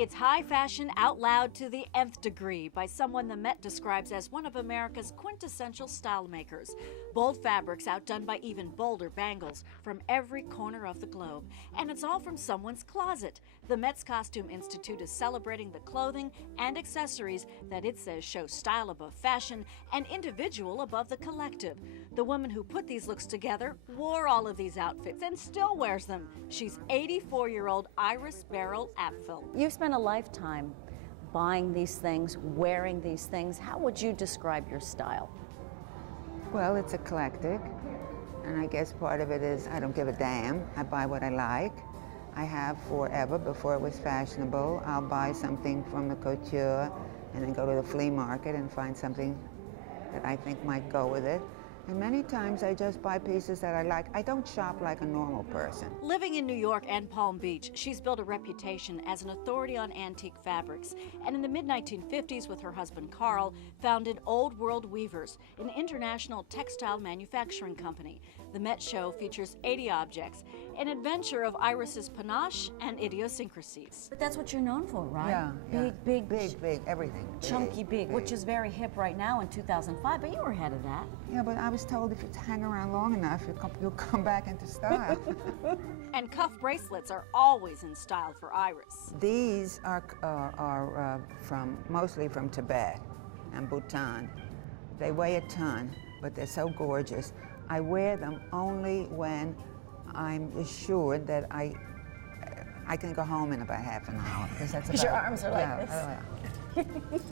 It's high fashion out loud to the nth degree by someone the Met describes as one of America's quintessential style makers. Bold fabrics outdone by even bolder bangles from every corner of the globe. And it's all from someone's closet. The Met's Costume Institute is celebrating the clothing and accessories that it says show style above fashion and individual above the collective. The woman who put these looks together wore all of these outfits and still wears them. She's 84-year-old Iris Apfel. You've spent a lifetime buying these things, wearing these things. How would you describe your style? Well, it's eclectic, and I guess part of it is I don't give a damn. I buy what I like. I have forever. Before it was fashionable, I'll buy something from the couture and then go to the flea market and find something that I think might go with it. And many times I just buy pieces that I like. I don't shop like a normal person. Living in New York and Palm Beach, she's built a reputation as an authority on antique fabrics. And in the mid-1950s, with her husband Carl, founded Old World Weavers, an international textile manufacturing company. The Met Show features 80 objects, an adventure of Iris's panache and idiosyncrasies. But that's what you're known for, right? Yeah. Big, Big, everything. chunky, big, which is very hip right now in 2005, but you were ahead of that. Yeah, but I was told if you hang around long enough, you'll come back into style. And cuff bracelets are always in style for Iris. These are mostly from Tibet and Bhutan. They weigh a ton, but they're so gorgeous. I wear them only when I'm assured that I can go home in about half an hour. Because your arms are like this.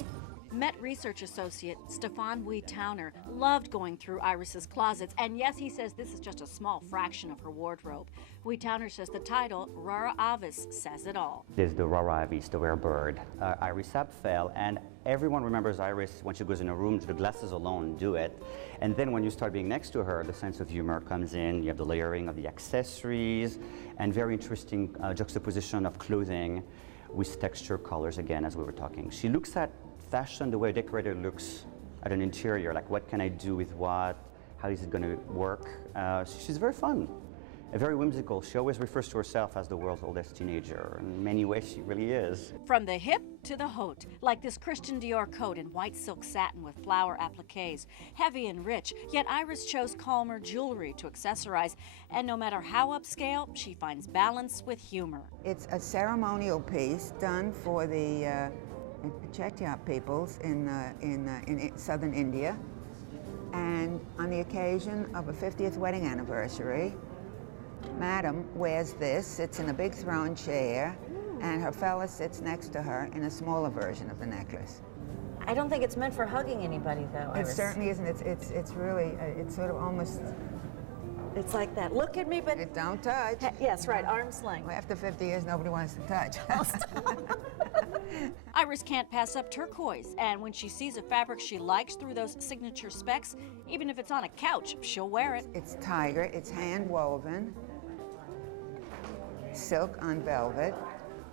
Met Research Associate Stefan Wee Towner loved going through Iris's closets, and yes, he says this is just a small fraction of her wardrobe. Wee Towner says the title, Rara Avis, says it all. There's the Rara Avis, the rare bird, Iris Apfel, and everyone remembers Iris when she goes in a room, the glasses alone do it. And then when you start being next to her, the sense of humor comes in, you have the layering of the accessories, and very interesting juxtaposition of clothing with texture, colors, again, as we were talking. She looks at fashion the way a decorator looks at an interior, like what can I do with what, how is it going to work. She's very fun, very whimsical. She always refers to herself as the world's oldest teenager. In many ways, she really is. From the hip to the haute, like this Christian Dior coat in white silk satin with flower appliques, heavy and rich, yet Iris chose calmer jewelry to accessorize, and no matter how upscale, she finds balance with humor. It's a ceremonial piece done for the Chettiar peoples in southern India, and on the occasion of a 50th wedding anniversary, Madam wears this, sits in a big throne chair, and her fella sits next to her in a smaller version of the necklace. I don't think it's meant for hugging anybody, though, It Iris. certainly isn't. It's really, it's sort of almost. It's like that. Look at me, but... Don't touch. Yes, right, arm's length. After 50 years, nobody wants to touch. Iris can't pass up turquoise, and when she sees a fabric she likes through those signature specs, even if it's on a couch, she'll wear it. It's tiger, it's hand woven, silk on velvet,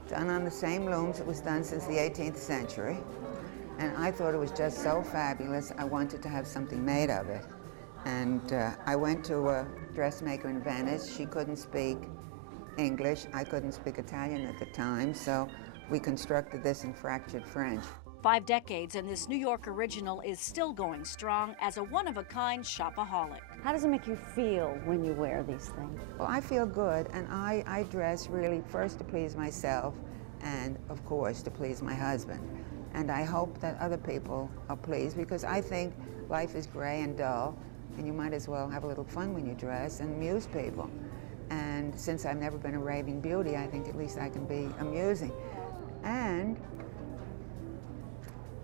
done on the same looms it was done since the 18th century. And I thought it was just so fabulous, I wanted to have something made of it. And I went to a dressmaker in Venice. She couldn't speak English. I couldn't speak Italian at the time, so we constructed this in fractured French. 5 decades, and this New York original is still going strong as a one-of-a-kind shopaholic. How does it make you feel when you wear these things? Well, I feel good, and I dress really first to please myself and, of course, to please my husband. And I hope that other people are pleased, because I think life is gray and dull, and you might as well have a little fun when you dress and amuse people. And since I've never been a raving beauty, I think at least I can be amusing. And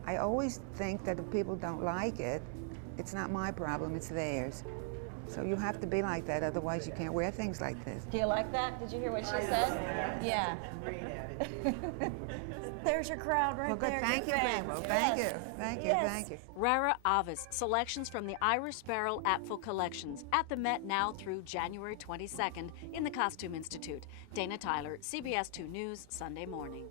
I always think that if people don't like it, it's not my problem, it's theirs. So you have to be like that, otherwise you can't wear things like this. Do you like that? Did you hear what she said? Yeah. There's your crowd right Well, good. there. Thank you, people. Thank you. Thank you. Thank you. Rara Avis, selections from the Iris Apfel collections at the Met now through January 22nd in the Costume Institute. Dana Tyler, CBS 2 News, Sunday Morning.